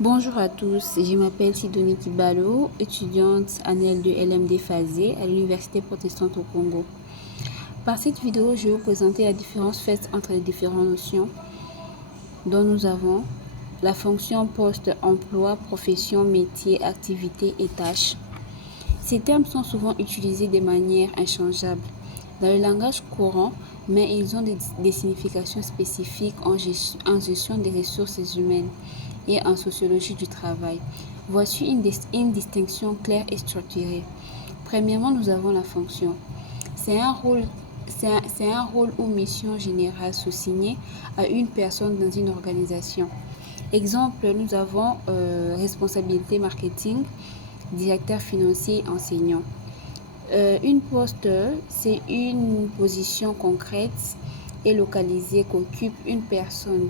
Bonjour à tous, je m'appelle Sidonie Kibalo, étudiante en L2 LMD Phasé à l'Université protestante au Congo. Par cette vidéo, je vais vous présenter la différence faite entre les différentes notions dont nous avons la fonction poste, emploi, profession, métier, activité et tâches. Ces termes sont souvent utilisés de manière inchangeable dans le langage courant, mais ils ont des significations spécifiques en gestion des ressources humaines et en sociologie du travail. Voici une distinction claire et structurée. Premièrement, nous avons la fonction. C'est un rôle ou mission générale sous-signée à une personne dans une organisation. Exemple, nous avons responsabilité marketing, directeur financier, enseignant. Une poste, c'est une position concrète et localisée qu'occupe une personne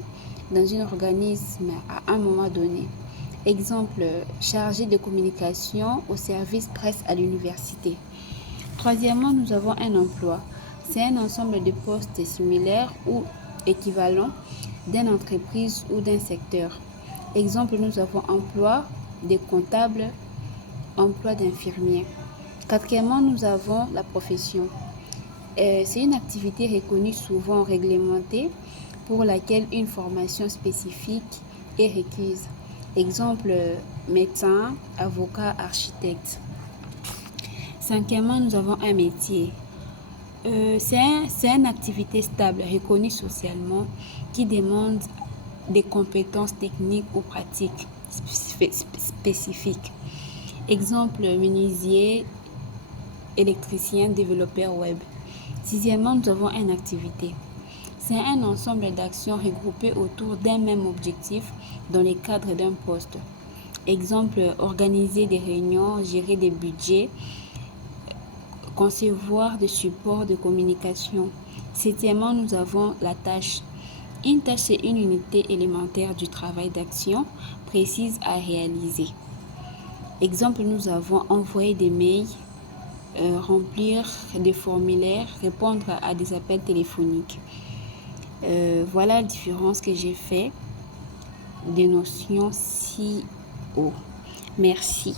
dans un organisme à un moment donné. Exemple, chargé de communication au service presse à l'université. Troisièmement, nous avons un emploi. C'est un ensemble de postes similaires ou équivalents d'une entreprise ou d'un secteur. Exemple, nous avons emploi des comptables, emploi d'infirmiers. Quatrièmement, nous avons la profession. C'est une activité reconnue, souvent réglementée, pour laquelle une formation spécifique est requise. Exemple, médecin, avocat, architecte. Cinquièmement, nous avons un métier. C'est une activité stable, reconnue socialement, qui demande des compétences techniques ou pratiques spécifiques. Exemple, menuisier, électricien, développeur web. Sixièmement, nous avons une activité. C'est un ensemble d'actions regroupées autour d'un même objectif dans le cadre d'un poste. Exemple, organiser des réunions, gérer des budgets, concevoir des supports de communication. Septièmement, nous avons la tâche. Une tâche, c'est une unité élémentaire du travail d'action précise à réaliser. Exemple, nous avons envoyé des mails, remplir des formulaires, répondre à des appels téléphoniques. Voilà la différence que j'ai fait des notions si haut. Merci.